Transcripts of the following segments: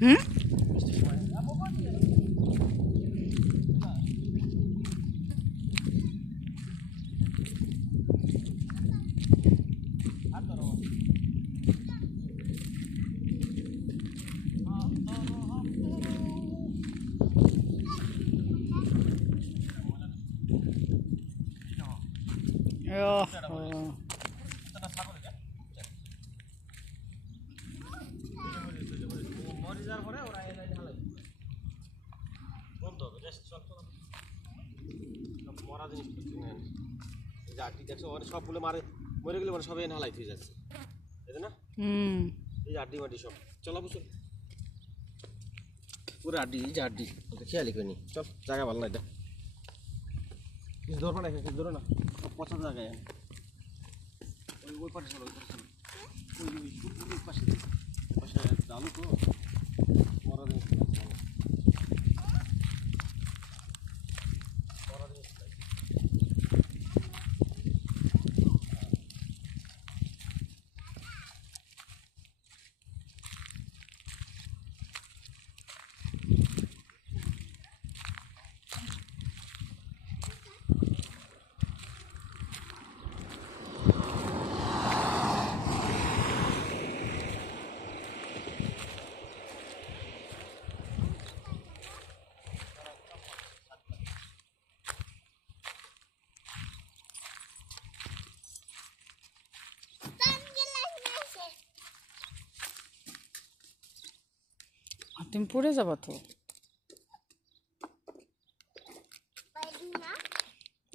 হুম সবগুলো মারে মরে গেলে মানে সবাই নালাই হয়ে যাচ্ছে না এই আড্ডি মাড্ডি সব চলাবো চল পুরো আড্ডি এই যে আড্ডি খেয়ালি করিনি চল জায়গা ভালো নাই কিছু ধরবো না কিছু ধরো না সব পচা জায়গায় ওই পাশে চলো ওই পাশে চলো ওই পাশে পাশে আলু তো মরা জিনিস তুমি পড়ে যাবো তো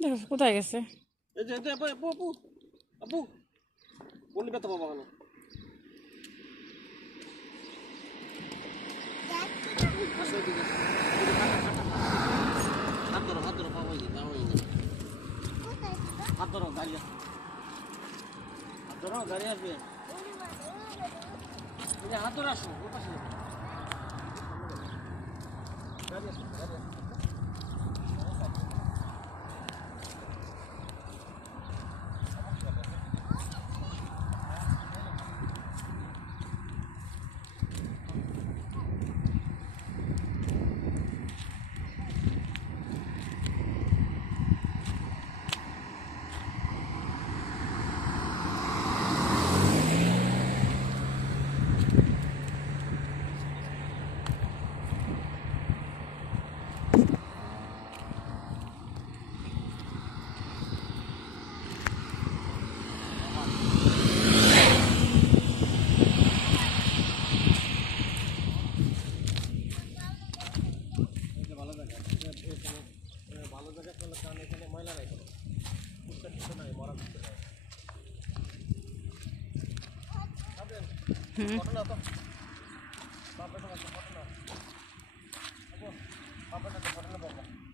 দেখো কোথায় গেছে এই যে আপু আপু আপু বললি ব্যথা বাবা কেন হাত ধরো পাওয়া হাত ধরো গাড়ি আসবে হাত ধরে আসো ওর পাশে গাড়ি আসবে ভালো জায়গা চলে কারণ এখানে ময়লা নাই কোনো কিছু নাই মরা কিছু নাই ঘটনা তো বাপটা ঘটনা ঘটনা